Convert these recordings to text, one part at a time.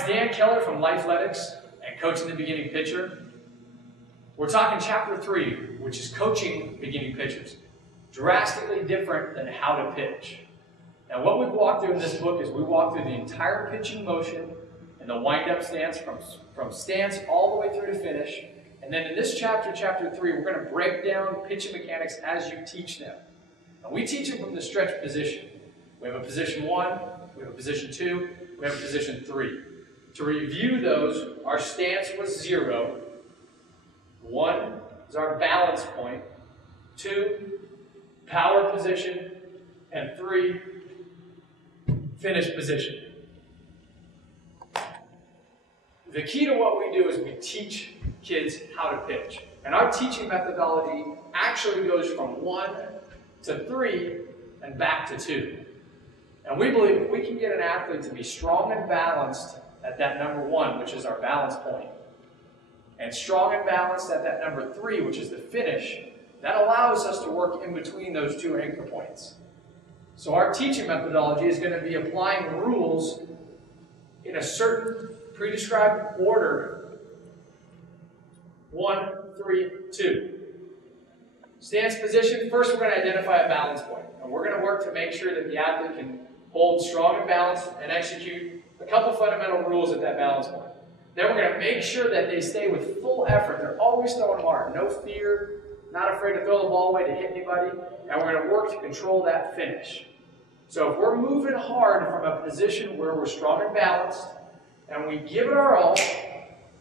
it's Dan Keller from Lifeletics and Coaching the Beginning Pitcher. We're talking Chapter 3, which is Coaching Beginning Pitchers. Drastically different than how to pitch. Now what we've walked through in this book is we walk through the entire pitching motion and the wind-up stance from stance all the way through to finish. And then in this chapter, Chapter 3, we're going to break down pitching mechanics as you teach them. And we teach them from the stretch position. We have a position 1, we have a position 2, we have a position 3. To review those, our stance was 0. 1 is our balance point. 2, power position. And 3, finish position. The key to what we do is we teach kids how to pitch. And our teaching methodology actually goes from 1 to 3 and back to 2. And we believe if we can get an athlete to be strong and balanced at that number 1, which is our balance point, and strong and balanced at that number 3, which is the finish, that allows us to work in between those 2 anchor points. So our teaching methodology is going to be applying rules in a certain prescribed order. 1, 3, 2. Stance position, first we're going to identify a balance point. And we're going to work to make sure that the athlete can hold strong and balanced and execute a couple fundamental rules at that balance point. Then we're going to make sure that they stay with full effort. They're always throwing hard. No fear, not afraid to throw the ball away to hit anybody. And we're going to work to control that finish. So if we're moving hard from a position where we're strong and balanced, and we give it our all,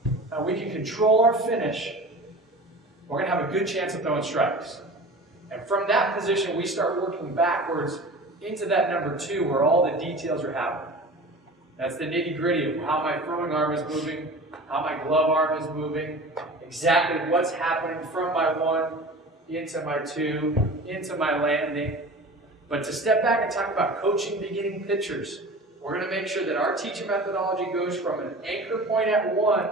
and we can control our finish, we're going to have a good chance of throwing strikes. And from that position, we start working backwards into that number 2 where all the details are happening. That's the nitty-gritty of how my throwing arm is moving, how my glove arm is moving, exactly what's happening from my 1 into my 2, into my landing. But to step back and talk about coaching beginning pitchers, we're going to make sure that our teaching methodology goes from an anchor point at 1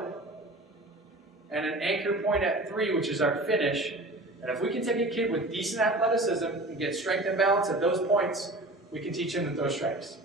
and an anchor point at 3, which is our finish. And if we can take a kid with decent athleticism and get strength and balance at those points, we can teach him to throw strikes.